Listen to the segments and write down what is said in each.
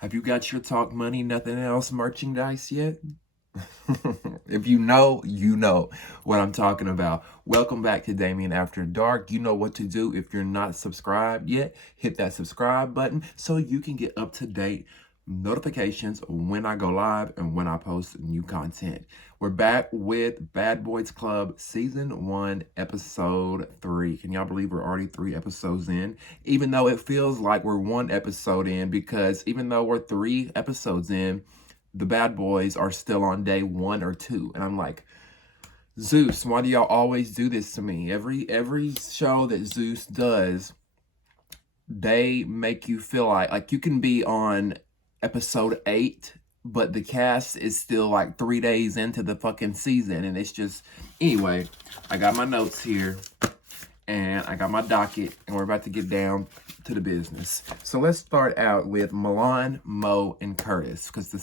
Have you got your Talk Money Nothing Else merchandise yet? If you know, you know what I'm talking about. Welcome back to Damien After Dark. You know what to do. If you're not subscribed yet, hit that subscribe button so you can get up to date notifications when I go live and when I post new content. We're back with Bad Boys Club Season 1, Episode 3. Can y'all believe we're already 3 episodes in? Even though it feels like we're 1 episode in, because even though we're 3 episodes in, the bad boys are still on day 1 or 2. And I'm like, Zeus, why do y'all always do this to me? Every show that Zeus does, they make you feel like you can be on episode 8, but the cast is still like 3 days into the fucking season. And it's just, anyway, I got my notes here and I got my docket, and we're about to get down to the business. So let's start out with Milan, Moe, and Curtis, because the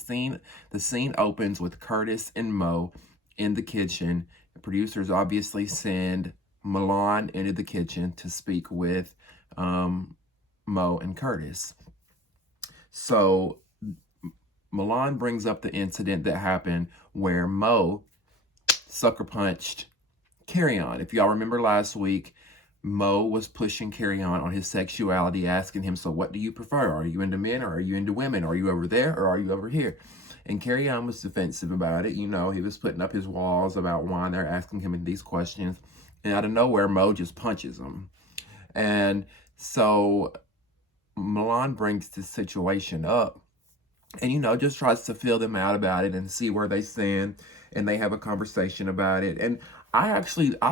scene opens with Curtis and Moe in the kitchen. The producers obviously send Milan into the kitchen to speak with Moe and Curtis. So Milan brings up the incident that happened where Moe sucker punched Kerrion. If y'all remember last week, Moe was pushing Kerrion on his sexuality, asking him, so what do you prefer? Are you into men or are you into women? Are you over there or are you over here? And Kerrion was defensive about it. You know, he was putting up his walls about why they're asking him these questions. And out of nowhere, Moe just punches him. And so Milan brings this situation up and, you know, just tries to feel them out about it and see where they stand. And they have a conversation about it. And I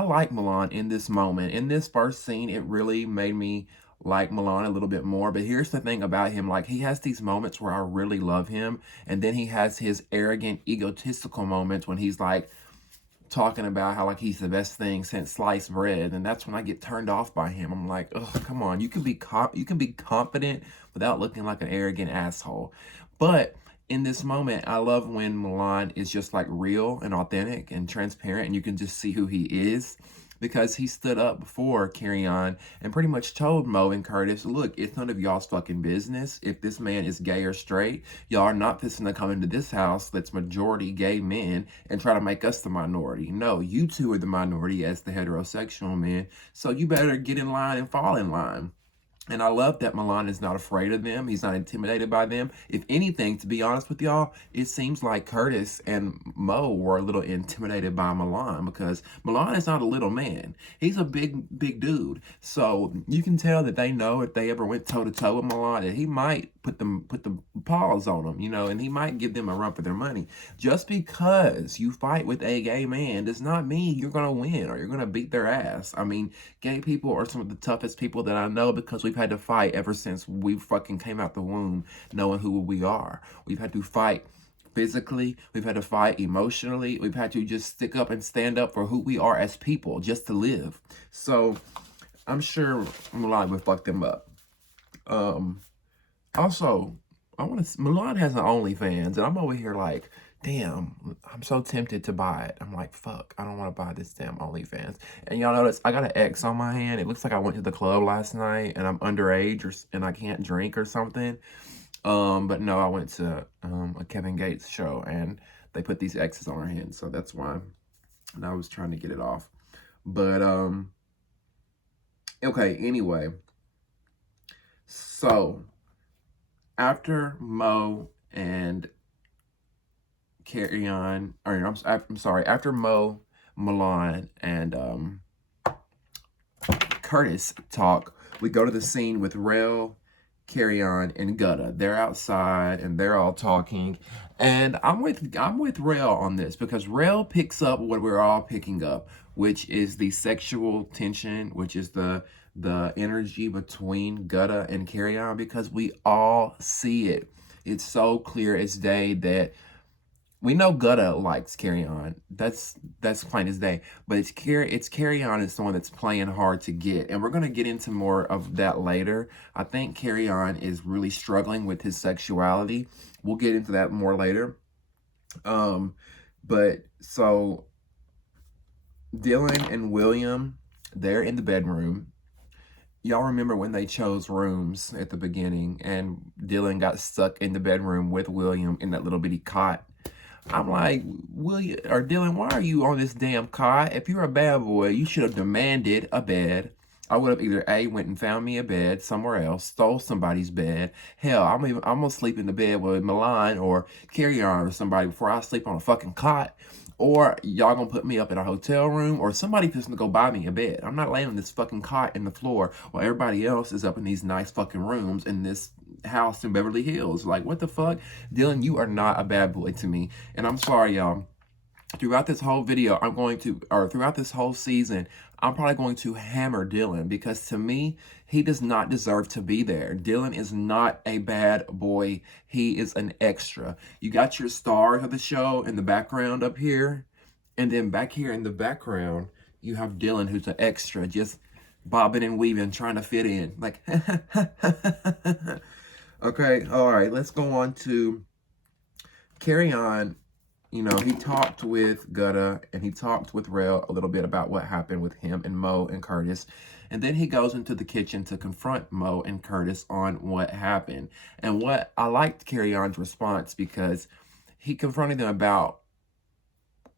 like Milan in this moment. In this first scene, it really made me like Milan a little bit more. But here's the thing about him. Like, he has these moments where I really love him. And then he has his arrogant, egotistical moments when he's like talking about how like he's the best thing since sliced bread. And that's when I get turned off by him. I'm like, oh, come on. You can be confident without looking like an arrogant asshole. But in this moment, I love when Milan is just like real and authentic and transparent, and you can just see who he is, because he stood up before Kerrion and pretty much told Moe and Curtis, look, it's none of y'all's fucking business if this man is gay or straight. Y'all are not fixing to come into this house that's majority gay men and try to make us the minority. No, you two are the minority as the heterosexual men, so you better get in line and fall in line. And I love that Milan is not afraid of them. He's not intimidated by them. If anything, to be honest with y'all, it seems like Curtis and Moe were a little intimidated by Milan, because Milan is not a little man. He's a big dude. So you can tell that they know if they ever went toe-to-toe with Milan, that he might put the paws on them, you know, and he might give them a run for their money. Just because you fight with a gay man does not mean you're going to win or you're going to beat their ass. I mean, gay people are some of the toughest people that I know, because we've had to fight ever since we fucking came out the womb knowing who we are. We've had to fight physically, we've had to fight emotionally, we've had to just stick up and stand up for who we are as people just to live. So I'm sure Milan would fuck them up. Also, Milan has an OnlyFans, and I'm over here like, damn, I'm so tempted to buy it. I'm like, fuck, I don't want to buy this damn OnlyFans. And y'all notice I got an X on my hand. It looks like I went to the club last night and I'm underage and I can't drink or something. But no, I went to a Kevin Gates show and they put these X's on our hands, so that's why. And I was trying to get it off. But okay, anyway. So after Moe and Kerrion, or I'm sorry, after Moe, Milan, and Curtis talk, we go to the scene with Rel, Kerrion, and Gutta. They're outside and they're all talking, and I'm with Rel on this, because Rel picks up what we're all picking up, which is the sexual tension, which is the energy between Gutta and Kerrion, because we all see it. It's so clear as day that we know Gutta likes Kerrion. That's plain as day. But it's Kerrion is the one that's playing hard to get. And we're going to get into more of that later. I think Kerrion is really struggling with his sexuality. We'll get into that more later. But so Dylan and William, they're in the bedroom. Y'all remember when they chose rooms at the beginning and Dylan got stuck in the bedroom with William in that little bitty cot? I'm like, William or Dylan, why are you on this damn cot? If you're a bad boy, you should have demanded a bed. I would have either A, went and found me a bed somewhere else, stole somebody's bed. Hell, I'm gonna sleep in the bed with Milan or Kerrion or somebody before I sleep on a fucking cot. Or y'all gonna put me up in a hotel room, or somebody just gonna go buy me a bed. I'm not laying on this fucking cot in the floor while everybody else is up in these nice fucking rooms in this house in Beverly Hills. Like, what the fuck? Dylan, you are not a bad boy to me. And I'm sorry, y'all. Throughout this whole video, throughout this whole season, I'm probably going to hammer Dylan because to me, he does not deserve to be there. Dylan is not a bad boy. He is an extra. You got your star of the show in the background up here. And then back here in the background, you have Dylan, who's an extra, just bobbing and weaving, trying to fit in. Like, okay, all right, let's go on to Kerrion. You know, he talked with Gutta and he talked with Rel a little bit about what happened with him and Moe and Curtis. And then he goes into the kitchen to confront Moe and Curtis on what happened. And what I liked Kerrion's response because he confronted them about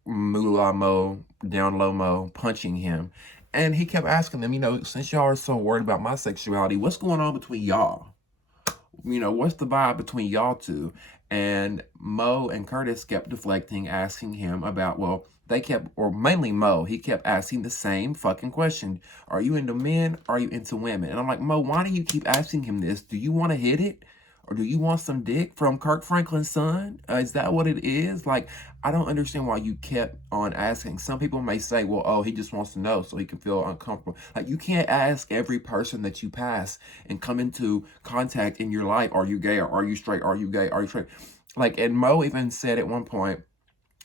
Moolah Moe, down low Moe, punching him. And he kept asking them, you know, since y'all are so worried about my sexuality, what's going on between y'all? You know, what's the vibe between y'all two? And Moe and Curtis kept deflecting, asking him about, well, they kept, or mainly Moe, he kept asking the same fucking question. Are you into men? Are you into women? And I'm like, Moe, why do you keep asking him this? Do you want to hit it? Or do you want some dick from Kirk Franklin's son? Is that what it is? Like, I don't understand why you kept on asking. Some people may say, well, oh, he just wants to know so he can feel uncomfortable. Like, you can't ask every person that you pass and come into contact in your life, are you gay or are you straight? Are you gay? Are you straight? Like, and Moe even said at one point,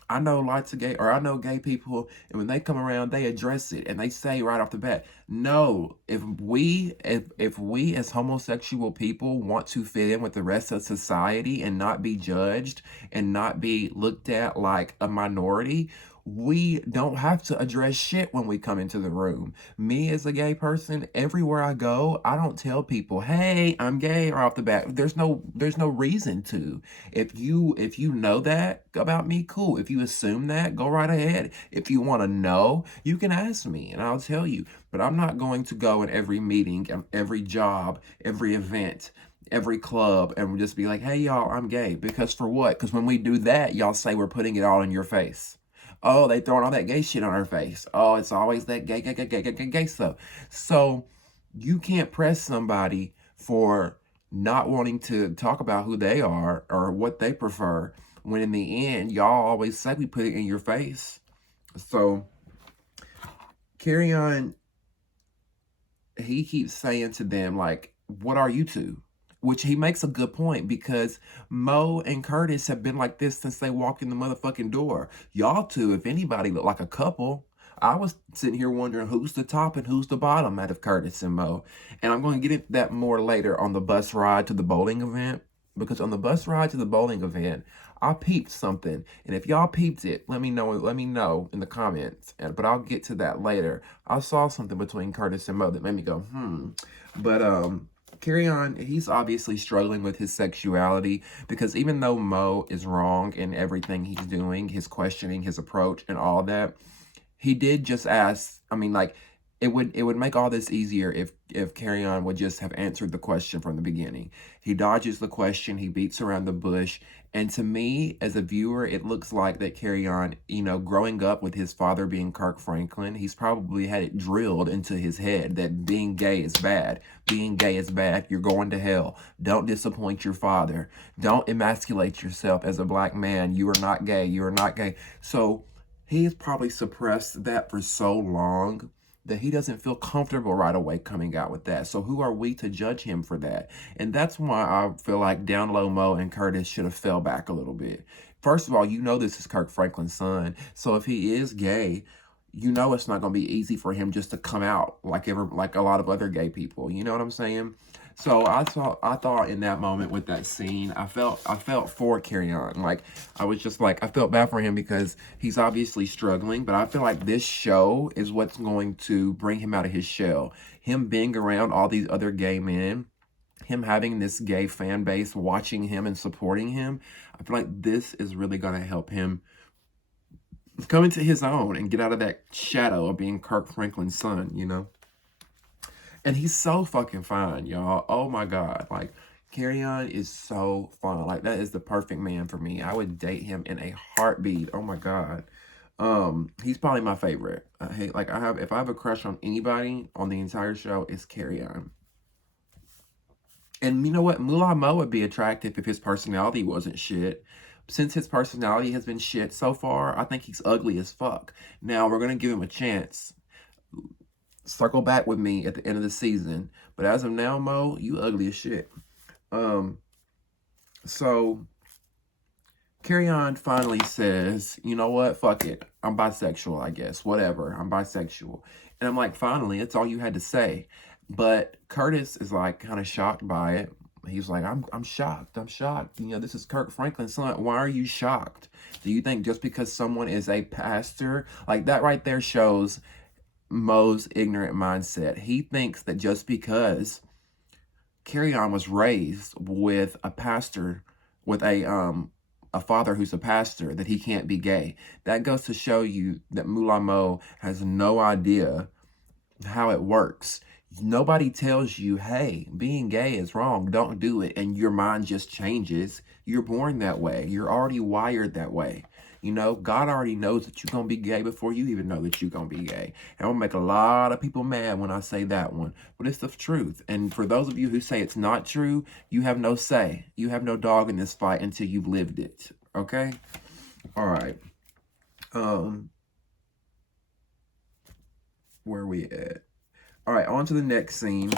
I know lots of I know gay people, and when they come around, they address it, and they say right off the bat, no, if we as homosexual people want to fit in with the rest of society and not be judged and not be looked at like a minority, we don't have to address shit when we come into the room. Me as a gay person, everywhere I go, I don't tell people, hey, I'm gay right off the bat. There's no reason to. If you know that about me, cool. If you assume that, go right ahead. If you want to know, you can ask me and I'll tell you. But I'm not going to go in every meeting, every job, every event, every club and just be like, hey, y'all, I'm gay. Because for what? Because when we do that, y'all say we're putting it all in your face. Oh, they throwing all that gay shit on our face. Oh, it's always that gay stuff. So you can't press somebody for not wanting to talk about who they are or what they prefer when in the end, y'all always say we put it in your face. So Kerrion, he keeps saying to them, like, what are you two? Which he makes a good point because Moe and Curtis have been like this since they walked in the motherfucking door. Y'all two, if anybody, look like a couple. I was sitting here wondering who's the top and who's the bottom out of Curtis and Moe. And I'm going to get into that more later on the bus ride to the bowling event. Because on the bus ride to the bowling event, I peeped something. And if y'all peeped it, let me know in the comments. But I'll get to that later. I saw something between Curtis and Moe that made me go, But, Kerrion, he's obviously struggling with his sexuality because even though Moe is wrong in everything he's doing, his questioning, his approach, and all that, he did just ask. I mean, like, it would make all this easier if Kerrion would just have answered the question from the beginning. He dodges the question, he beats around the bush, and to me, as a viewer, it looks like that Kerrion, you know, growing up with his father being Kirk Franklin, he's probably had it drilled into his head that being gay is bad. Being gay is bad. You're going to hell. Don't disappoint your father. Don't emasculate yourself as a black man. You are not gay. You are not gay. So he's probably suppressed that for so long that he doesn't feel comfortable right away coming out with that. So who are we to judge him for that? And that's why I feel like Down Low Moe and Curtis should have fell back a little bit. First of all, you know this is Kirk Franklin's son. So if he is gay, you know it's not going to be easy for him just to come out like a lot of other gay people. You know what I'm saying? So I thought in that moment with that scene, I felt for Kerrion. Like I was just like I felt bad for him because he's obviously struggling, but I feel like this show is what's going to bring him out of his shell. Him being around all these other gay men, him having this gay fan base watching him and supporting him, I feel like this is really going to help him come into his own and get out of that shadow of being Kirk Franklin's son, you know? And he's so fucking fine, y'all. Oh my God. Like, Kerrion is so fun. Like, that is the perfect man for me. I would date him in a heartbeat. Oh my God. He's probably my favorite. If I have a crush on anybody on the entire show, it's Kerrion. And you know what? Moolah Moe would be attractive if his personality wasn't shit. Since his personality has been shit so far, I think he's ugly as fuck. Now, we're going to give him a chance. Circle back with me at the end of the season. But as of now, Mo, you ugly as shit. So Kerrion finally says, you know what? Fuck it. I'm bisexual, I guess. Whatever. I'm bisexual. And I'm like, finally, it's all you had to say. But Curtis is like kind of shocked by it. He's like, I'm shocked. I'm shocked. You know, this is Kirk Franklin's son. Why are you shocked? Do you think just because someone is a pastor, like that right there shows Mo's ignorant mindset. He thinks that just because Kerrion was raised with a pastor, with a father who's a pastor, that he can't be gay. That goes to show you that Moolah Moe has no idea how it works. Nobody tells you, hey, being gay is wrong, don't do it, and your mind just changes. You're born that way. You're already wired that way. You know, God already knows that you're going to be gay before you even know that you're going to be gay. And I'm going to make a lot of people mad when I say that one. But it's the truth. And for those of you who say it's not true, you have no say. You have no dog in this fight until you've lived it. Okay? All right. Where are we at? All right, on to the next scene.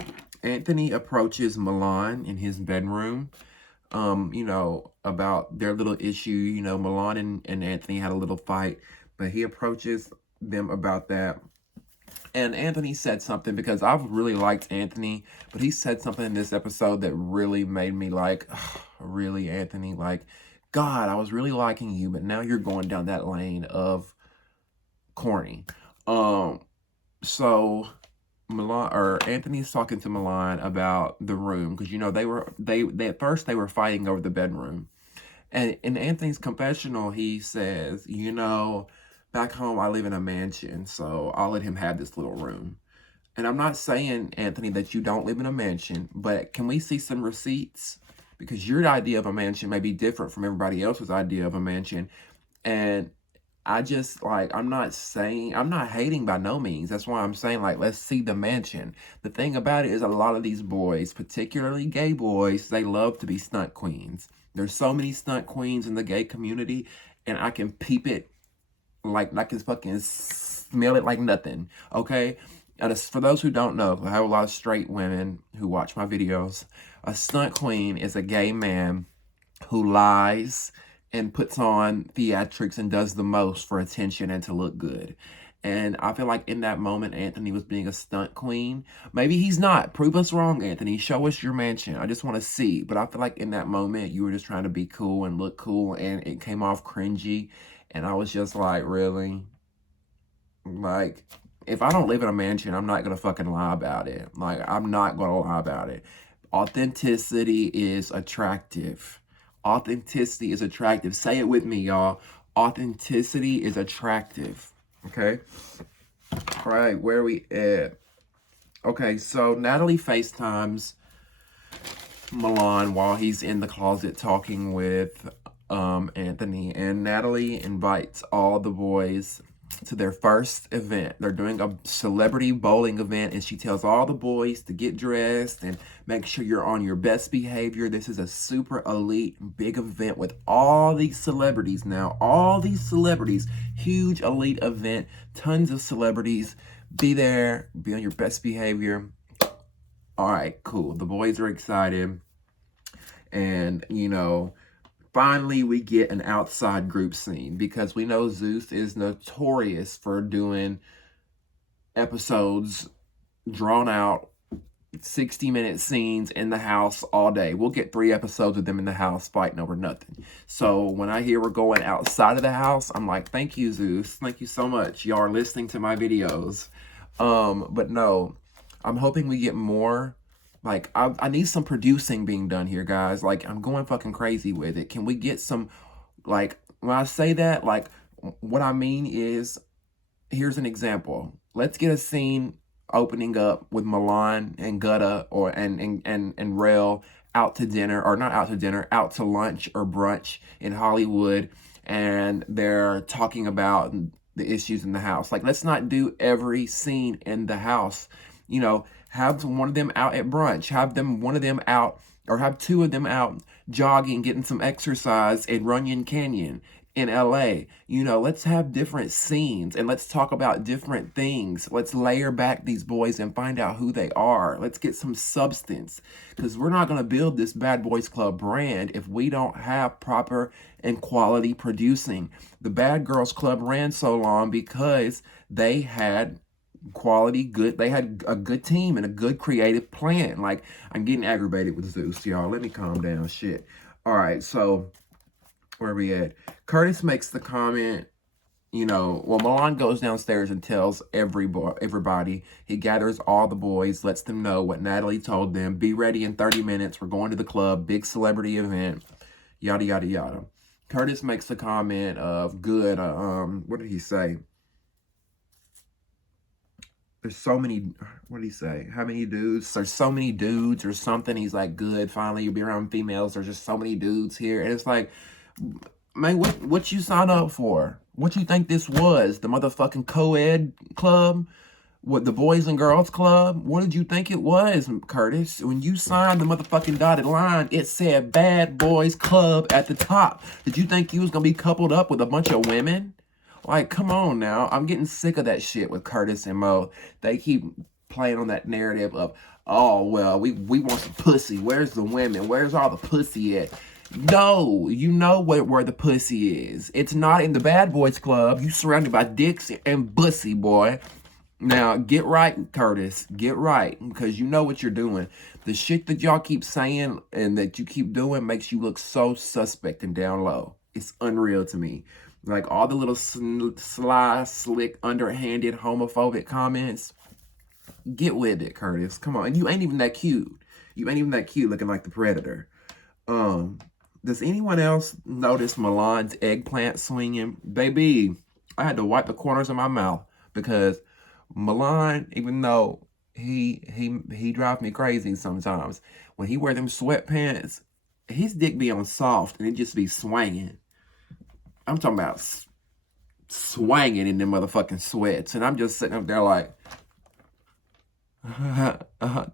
Anthony approaches Milan in his bedroom. You know, about their little issue. You know, Milan and Anthony had a little fight, but he approaches them about that. And Anthony said something, because I've really liked Anthony, but he said something in this episode that really made me like, really, Anthony? Like, God, I was really liking you, but now you're going down that lane of corny. So Anthony's talking to Milan about the room, because you know they at first they were fighting over the bedroom. And in Anthony's confessional, he says, you know, back home I live in a mansion, so I'll let him have this little room. And I'm not saying, Anthony, that you don't live in a mansion, but can we see some receipts? Because your idea of a mansion may be different from everybody else's idea of a mansion. And I just, like, I'm not hating by no means. That's why I'm saying, like, let's see the mansion. The thing about it is a lot of these boys, particularly gay boys, they love to be stunt queens. There's so many stunt queens in the gay community, and I can peep it, like I can fucking smell it like nothing, okay? And for those who don't know, I have a lot of straight women who watch my videos. A stunt queen is a gay man who lies and puts on theatrics and does the most for attention and to look good. And I feel like in that moment, Anthony was being a stunt queen. Maybe he's not. Prove us wrong, Anthony. Show us your mansion. I just want to see. But I feel like in that moment, you were just trying to be cool and look cool, and it came off cringy. And I was just like, really? Like, if I don't live in a mansion, I'm not going to fucking lie about it. Like, I'm not going to lie about it. Authenticity is attractive. Authenticity is attractive. Say it with me, y'all. Authenticity is attractive. Okay? All right, where are we at? Okay, so Natalie FaceTimes Milan while he's in the closet talking with Anthony. And Natalie invites all the boys to their first event. They're doing a celebrity bowling event, and she tells all the boys to get dressed and make sure you're on your best behavior. This is a super elite big event with all these celebrities now. All these celebrities. Huge elite event. Tons of celebrities. Be there. Be on your best behavior. All right, cool. The boys are excited. And, you know, finally, we get an outside group scene, because we know Zeus is notorious for doing episodes drawn out 60-minute scenes in the house all day. We'll get 3 episodes of them in the house fighting over nothing. So when I hear we're going outside of the house, I'm like, thank you, Zeus. Thank you so much. Y'all are listening to my videos. But no, I'm hoping we get more. Like, I need some producing being done here, guys. Like, I'm going fucking crazy with it. Can we get some, like, when I say that, like, what I mean is, here's an example. Let's get a scene opening up with Milan and Gutta and Rel out to dinner, or not out to dinner, out to lunch or brunch in Hollywood, and they're talking about the issues in the house. Like, let's not do every scene in the house. You know, have one of them out at brunch, have one of them out, or have 2 of them out jogging, getting some exercise in Runyon Canyon in LA. You know, let's have different scenes and let's talk about different things. Let's layer back these boys and find out who they are. Let's get some substance, because we're not going to build this Bad Boys Club brand if we don't have proper and quality producing. The Bad Girls Club ran so long because they had quality, good, they had a good team and a good creative plan. Like, I'm getting aggravated with Zeus, y'all. Let me calm down. Shit. All right, so where are we at? Curtis makes the comment, you know, well, Milan goes downstairs and tells everybody. He gathers all the boys, lets them know what Natalie told them. Be ready in 30 minutes. We're going to the club. Big celebrity event. Yada, yada, yada. Curtis makes the comment of, good, what did he say? There's so many, what did he say? How many dudes? There's so many dudes or something. He's like, good, finally you'll be around females. There's just so many dudes here. And it's like, man, what you signed up for? What you think this was? The motherfucking co-ed club? What, the Boys and Girls Club? What did you think it was, Curtis? When you signed the motherfucking dotted line, it said Bad Boys Club at the top. Did you think you was gonna be coupled up with a bunch of women? Like, come on now. I'm getting sick of that shit with Curtis and Mo. They keep playing on that narrative of, oh, well, we want some pussy. Where's the women? Where's all the pussy at? No, you know where the pussy is. It's not in the Bad Boys Club. You surrounded by dicks and bussy, boy. Now, get right, Curtis. Get right, because you know what you're doing. The shit that y'all keep saying and that you keep doing makes you look so suspect and down low. It's unreal to me. Like, all the little sly, slick, underhanded, homophobic comments. Get with it, Curtis. Come on. And you ain't even that cute. You ain't even that cute looking like the Predator. Does anyone else notice Milan's eggplant swinging? Baby, I had to wipe the corners of my mouth because Milan, even though he drives me crazy sometimes, when he wear them sweatpants, his dick be on soft and it just be swinging. I'm talking about swinging in them motherfucking sweats. And I'm just sitting up there like,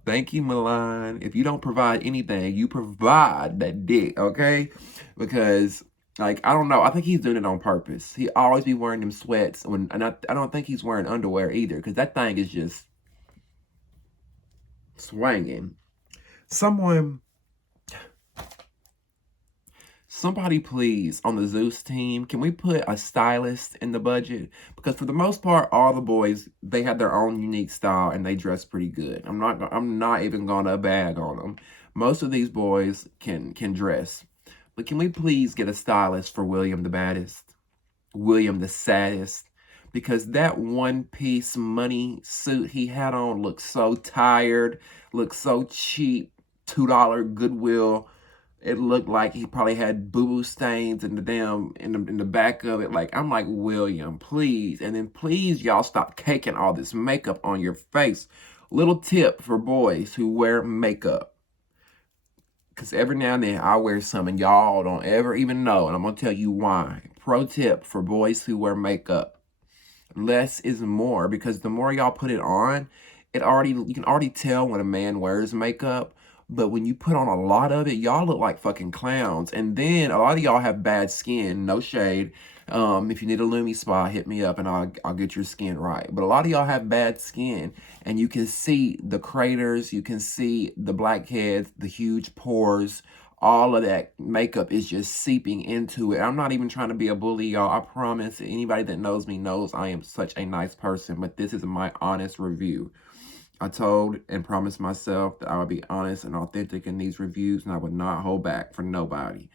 thank you, Milan. If you don't provide anything, you provide that dick, okay? Because, like, I don't know. I think he's doing it on purpose. He always be wearing them sweats. And I don't think he's wearing underwear either, because that thing is just swinging. Somebody please, on the Zeus team, can we put a stylist in the budget? Because for the most part, all the boys, they have their own unique style and they dress pretty good. I'm not even gonna bag on them. Most of these boys can dress. But can we please get a stylist for William the Baddest? William the Saddest? Because that one-piece money suit he had on looked so tired, looked so cheap, $2 Goodwill. It looked like he probably had boo-boo stains in the back of it. Like, I'm like, William, please. And then please, y'all, stop caking all this makeup on your face. Little tip for boys who wear makeup. Because every now and then I wear some and y'all don't ever even know. And I'm going to tell you why. Pro tip for boys who wear makeup. Less is more. Because the more y'all put it on, you can already tell when a man wears makeup. But when you put on a lot of it, y'all look like fucking clowns. And then a lot of y'all have bad skin, no shade. If you need a Lumi spa, hit me up and I'll get your skin right. But a lot of y'all have bad skin and you can see the craters, you can see the blackheads, the huge pores. All of that makeup is just seeping into it. I'm not even trying to be a bully, y'all. I promise anybody that knows me knows I am such a nice person. But this is my honest review. I told and promised myself that I would be honest and authentic in these reviews, and I would not hold back for nobody.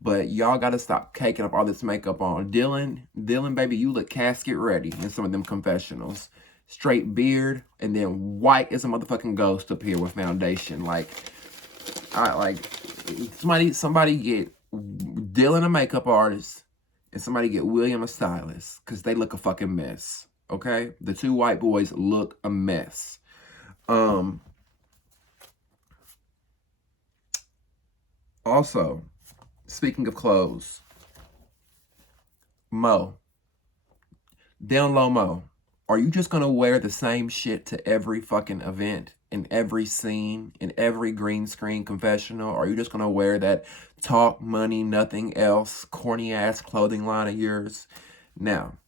But y'all gotta stop caking up all this makeup on. Dylan, baby, you look casket ready in some of them confessionals. Straight beard, and then white as a motherfucking ghost up here with foundation. Like, somebody get Dylan a makeup artist, and somebody get William a stylist, because they look a fucking mess. Okay? The two white boys look a mess. Also, speaking of clothes, Moe, down low Moe, are you just gonna wear the same shit to every fucking event, in every scene, in every green screen confessional? Are you just gonna wear that talk money, nothing else, corny ass clothing line of yours? Now,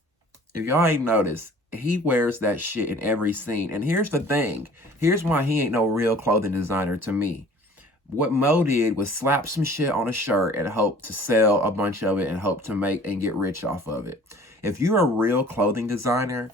if y'all ain't noticed, he wears that shit in every scene. And here's the thing. Here's why he ain't no real clothing designer to me. What Moe did was slap some shit on a shirt and hope to sell a bunch of it and hope to make and get rich off of it. If you're a real clothing designer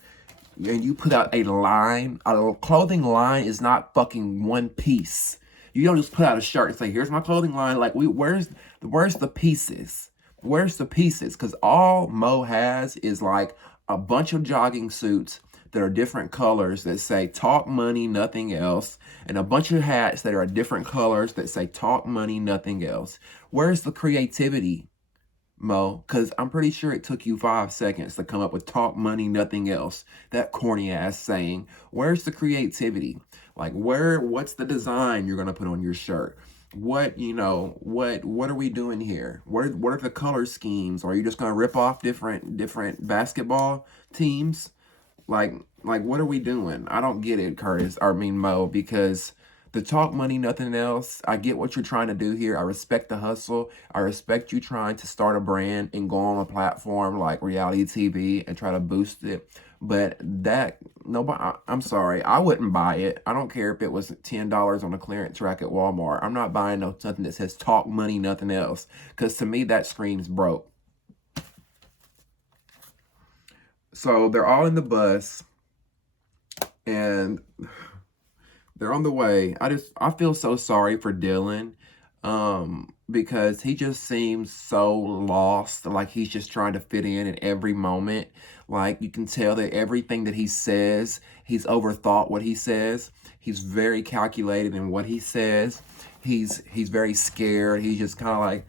and you put out a line, a clothing line is not fucking one piece. You don't just put out a shirt and say, here's my clothing line. Like, where's the pieces? Where's the pieces? Because all Moe has is like a bunch of jogging suits that are different colors that say talk money, nothing else, and a bunch of hats that are different colors that say talk money, nothing else. Where's the creativity, Moe? Because I'm pretty sure it took you 5 seconds to come up with talk money, nothing else. That corny ass saying. Where's the creativity? Like, what's the design you're gonna put on your shirt? What are we doing here? What are the color schemes? Are you just gonna rip off different basketball teams? Like what are we doing? I don't get it, Moe, because the talk money, nothing else. I get what you're trying to do here. I respect the hustle. I respect you trying to start a brand and go on a platform like reality TV and try to boost it. But I'm sorry, I wouldn't buy it. I don't care if it was $10 on a clearance rack at Walmart. I'm not buying something that says talk money, nothing else. Because to me, that screams broke. So they're all in the bus, and they're on the way. I feel so sorry for Dylan, because he just seems so lost. Like he's just trying to fit in every moment. Like you can tell that everything that he says, he's overthought what he says. He's very calculated in what he says. He's very scared. He's just kind of like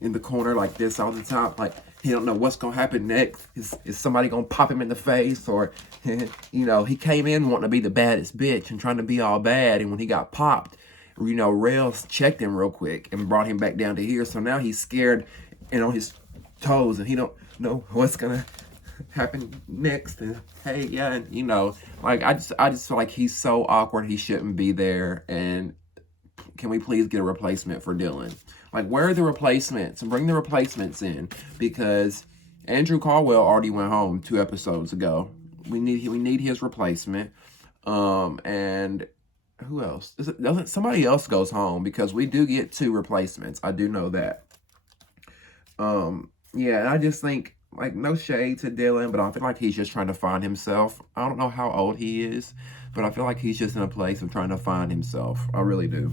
in the corner like this all the time. Like he don't know what's gonna happen next. Is somebody gonna pop him in the face? Or he came in wanting to be the baddest bitch and trying to be all bad, and when he got popped, Rails checked him real quick and brought him back down to here. So now he's scared and on his toes, and he don't know what's gonna happen next. And hey, yeah, and like I just feel like he's so awkward. He shouldn't be there. And can we please get a replacement for Dylan? Like, where are the replacements? And bring the replacements in, because Andrew Caldwell already went home 2 episodes ago. We need his replacement. And who else? Somebody else goes home, because we do get 2 replacements. I do know that. Yeah, and I just think, like, no shade to Dylan, but I feel like he's just trying to find himself. I don't know how old he is, but I feel like he's just in a place of trying to find himself. I really do.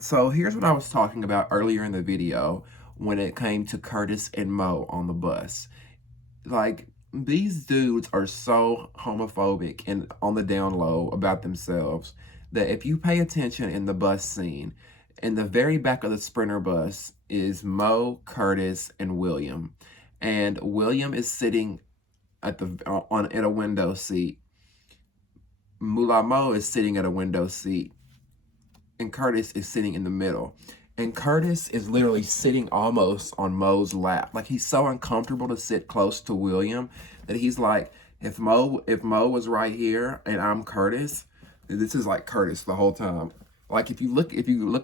So here's what I was talking about earlier in the video when it came to Curtis and Moe on the bus. Like, these dudes are so homophobic and on the down low about themselves that if you pay attention in the bus scene, in the very back of the Sprinter bus is Moe, Curtis, and William. And William is sitting in a window seat. Moolah Moe is sitting at a window seat. And Curtis is sitting in the middle. And Curtis is literally sitting almost on Moe's lap. Like, he's so uncomfortable to sit close to William that he's like, if Moe was right here and I'm Curtis, this is like Curtis the whole time. Like, if you look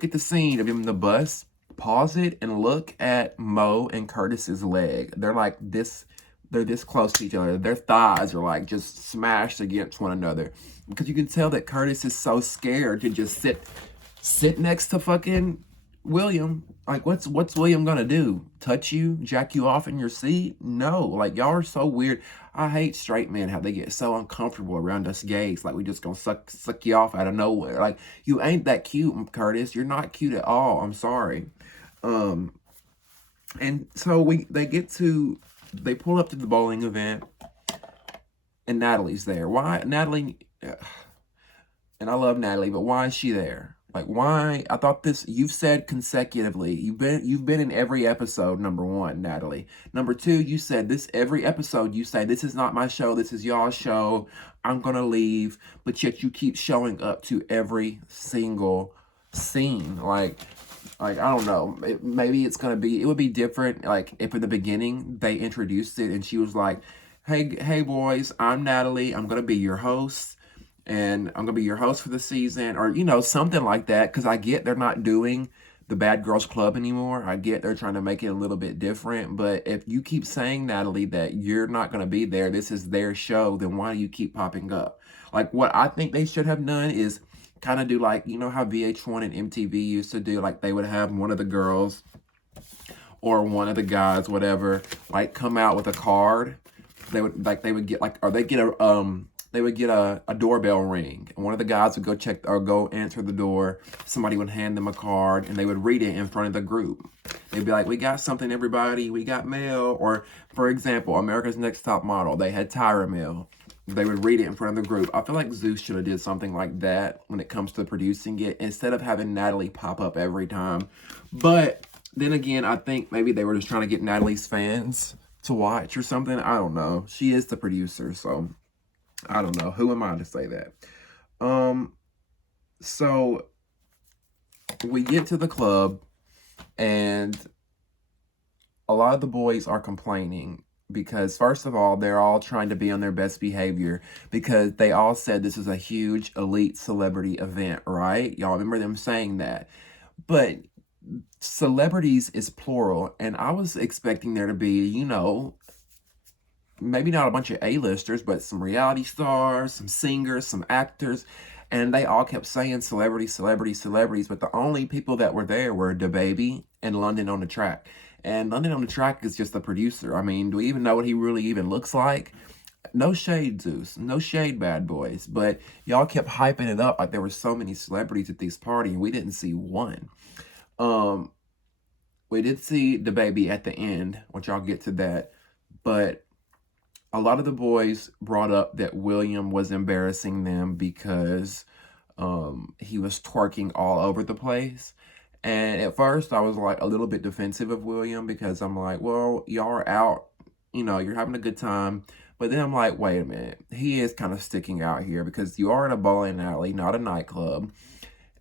at the scene of him in the bus, pause it and look at Moe and Curtis's leg. They're like this. They're this close to each other. Their thighs are like just smashed against one another, because you can tell that Curtis is so scared to just sit next to fucking William, like, what's William gonna do? Touch you? Jack you off in your seat? No. Like, y'all are so weird. I hate straight men, how they get so uncomfortable around us gays. Like, we just gonna suck you off out of nowhere. Like, you ain't that cute, Curtis. You're not cute at all. I'm sorry. Um, and so they pull up to the bowling event, and Natalie's there. Why Natalie? And I love Natalie, but why is she there? Like, why? I thought this. You've said consecutively. You've been in every episode. Number one, Natalie. Number two, you said this every episode. You say, this is not my show. This is y'all's show. I'm gonna leave. But yet you keep showing up to every single scene. Like I don't know. Maybe it's gonna be. It would be different. Like, if in the beginning they introduced it and she was like, hey boys, I'm Natalie. I'm gonna be your host, and I'm gonna be your host for the season, or something like that. Because I get they're not doing the Bad Girls Club anymore. I get they're trying to make it a little bit different. But if you keep saying, Natalie, that you're not gonna be there, this is their show, then why do you keep popping up? Like, what I think they should have done is kind of do, like, how VH1 and MTV used to do. Like, they would have one of the girls or one of the guys, whatever, like, come out with a card. They would get like, or they would get a doorbell ring, and one of the guys would go check or go answer the door. Somebody would hand them a card, and they would read it in front of the group. They'd be like, we got something, everybody. We got mail. Or, for example, America's Next Top Model, they had Tyra mail. They would read it in front of the group. I feel like Zeus should have did something like that when it comes to producing it, instead of having Natalie pop up every time. But then again, I think maybe they were just trying to get Natalie's fans to watch or something. I don't know. She is the producer, so I don't know. Who am I to say that? So we get to the club, and a lot of the boys are complaining because, first of all, they're all trying to be on their best behavior because they all said this is a huge elite celebrity event, right? Y'all remember them saying that. But celebrities is plural, and I was expecting there to be, maybe not a bunch of A-listers, but some reality stars, some singers, some actors, and they all kept saying celebrities, celebrities, celebrities, but the only people that were there were DaBaby and London on the Track. And London on the Track is just the producer. I mean, do we even know what he really even looks like? No shade, Zeus. No shade, bad boys. But y'all kept hyping it up like there were so many celebrities at this party, and we didn't see one. We did see DaBaby at the end, which I'll get to that. But a lot of the boys brought up that William was embarrassing them because he was twerking all over the place. And at first, I was like a little bit defensive of William because I'm like, well, y'all are out, you're having a good time. But then I'm like, wait a minute, he is kind of sticking out here because you are in a bowling alley, not a nightclub.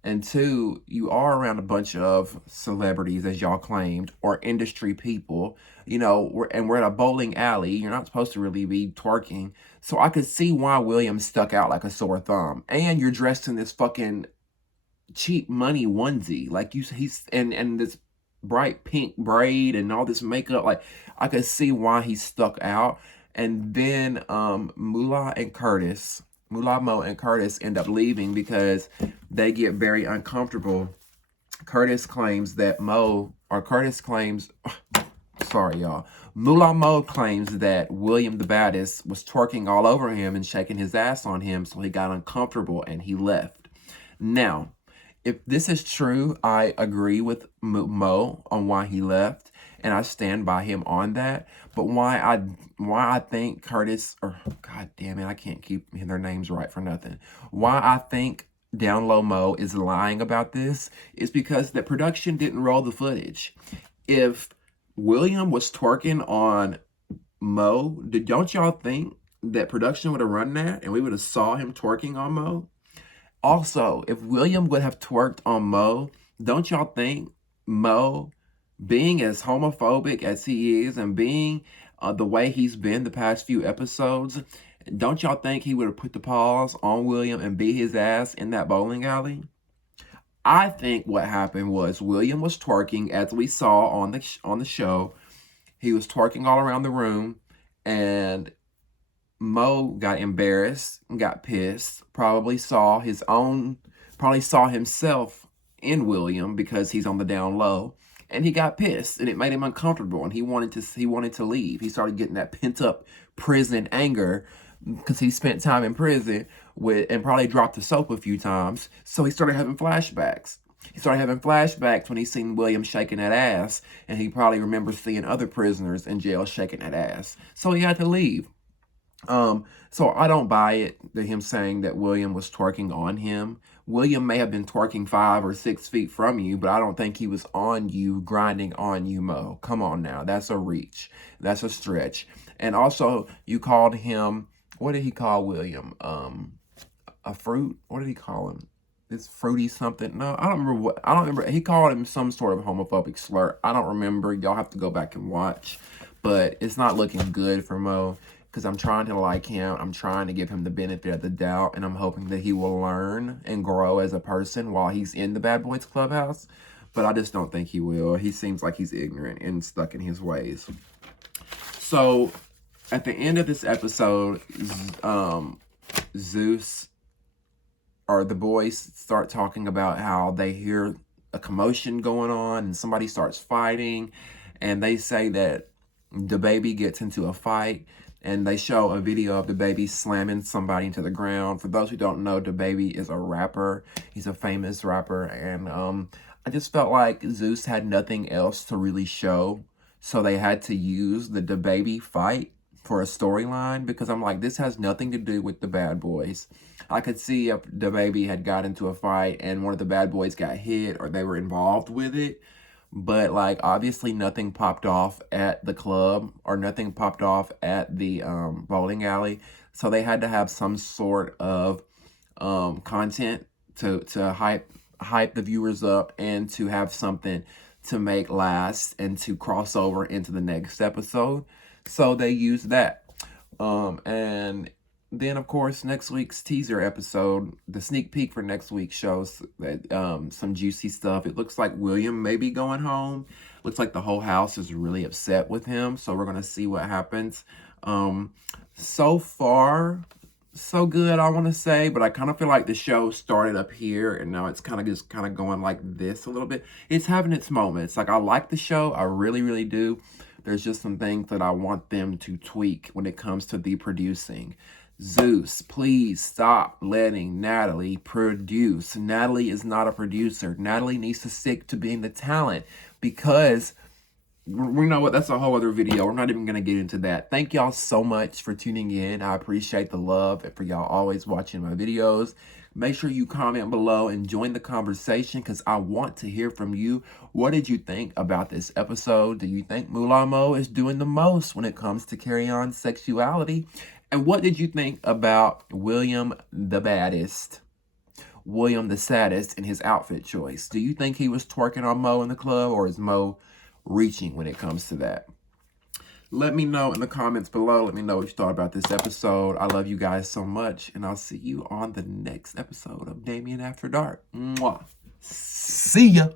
And two, you are around a bunch of celebrities, as y'all claimed, or industry people. We're at a bowling alley. You're not supposed to really be twerking. So I could see why William stuck out like a sore thumb. And you're dressed in this fucking cheap money onesie, like he's and this bright pink braid and all this makeup. Like, I could see why he stuck out. And then Moolah Moe and Curtis end up leaving because they get very uncomfortable. Curtis claims, sorry y'all, Moolah Moe claims that William the Baddest was twerking all over him and shaking his ass on him, so he got uncomfortable and he left. Now, if this is true, I agree with Mo on why he left, and I stand by him on that. But why I think Curtis, or God damn it, I can't keep their names right for nothing. Why I think Down Low Mo is lying about this is because the production didn't roll the footage. If William was twerking on Mo, don't y'all think that production would have run that and we would have saw him twerking on Mo? Also, if William would have twerked on Mo, don't y'all think Mo, being as homophobic as he is and being the way he's been the past few episodes, don't y'all think he would have put the paws on William and beat his ass in that bowling alley? I think what happened was William was twerking, as we saw on the show. He was twerking all around the room, and Mo got embarrassed, got pissed, probably saw himself in William because he's on the down low. And he got pissed, and it made him uncomfortable, and he wanted to leave. He started getting that pent up prison anger because he spent time in prison and probably dropped the soap a few times. So he started having flashbacks. He started having flashbacks when he seen William shaking that ass, and he probably remembers seeing other prisoners in jail shaking that ass. So he had to leave. So I don't buy it, him saying that William was twerking on him. William may have been twerking 5 or 6 feet from you, but I don't think he was on you, grinding on you, Mo. Come on now. That's a reach. That's a stretch. And also, you called him, what did he call William? A fruit? What did he call him? It's fruity something. No, I don't remember. He called him some sort of homophobic slur. I don't remember. Y'all have to go back and watch. But it's not looking good for Mo, because I'm trying to like him. I'm trying to give him the benefit of the doubt, and I'm hoping that he will learn and grow as a person while he's in the Bad Boys Clubhouse. But I just don't think he will. He seems like he's ignorant and stuck in his ways. So, at the end of this episode, Zeus, or the boys, start talking about how they hear a commotion going on and somebody starts fighting, and they say that the baby gets into a fight, and they show a video of the baby slamming somebody into the ground. For those who don't know, the baby is a rapper. He's a famous rapper, and I just felt like Zeus had nothing else to really show, so they had to use the baby fight for a storyline, because I'm like, this has nothing to do with the Bad Boys. I could see if the baby had got into a fight and one of the Bad Boys got hit or they were involved with it, but like obviously nothing popped off at the club or nothing popped off at the bowling alley, so they had to have some sort of content to hype the viewers up and to have something to make last and to cross over into the next episode. So they used that. And then, of course, next week's teaser episode, the sneak peek for next week shows that some juicy stuff. It looks like William may be going home. Looks like the whole house is really upset with him. So we're going to see what happens. So far, so good, I want to say. But I kind of feel like the show started up here and now it's kind of going like this a little bit. It's having its moments. Like, I like the show. I really, really do. There's just some things that I want them to tweak when it comes to the producing. Zeus, please stop letting Natalie produce. Natalie is not a producer. Natalie needs to stick to being the talent, because we know what, that's a whole other video. We're not even going to get into that. Thank y'all so much for tuning in. I appreciate the love and for y'all always watching my videos. Make sure you comment below and join the conversation, because I want to hear from you. What did you think about this episode? Do you think Moolah Moe is doing the most when it comes to Kerrion's sexuality? And what did you think about William the baddest, William the saddest, in his outfit choice? Do you think he was twerking on Mo in the club, or is Mo reaching when it comes to that? Let me know in the comments below. Let me know what you thought about this episode. I love you guys so much, and I'll see you on the next episode of Damien After Dark. Mwah. See ya.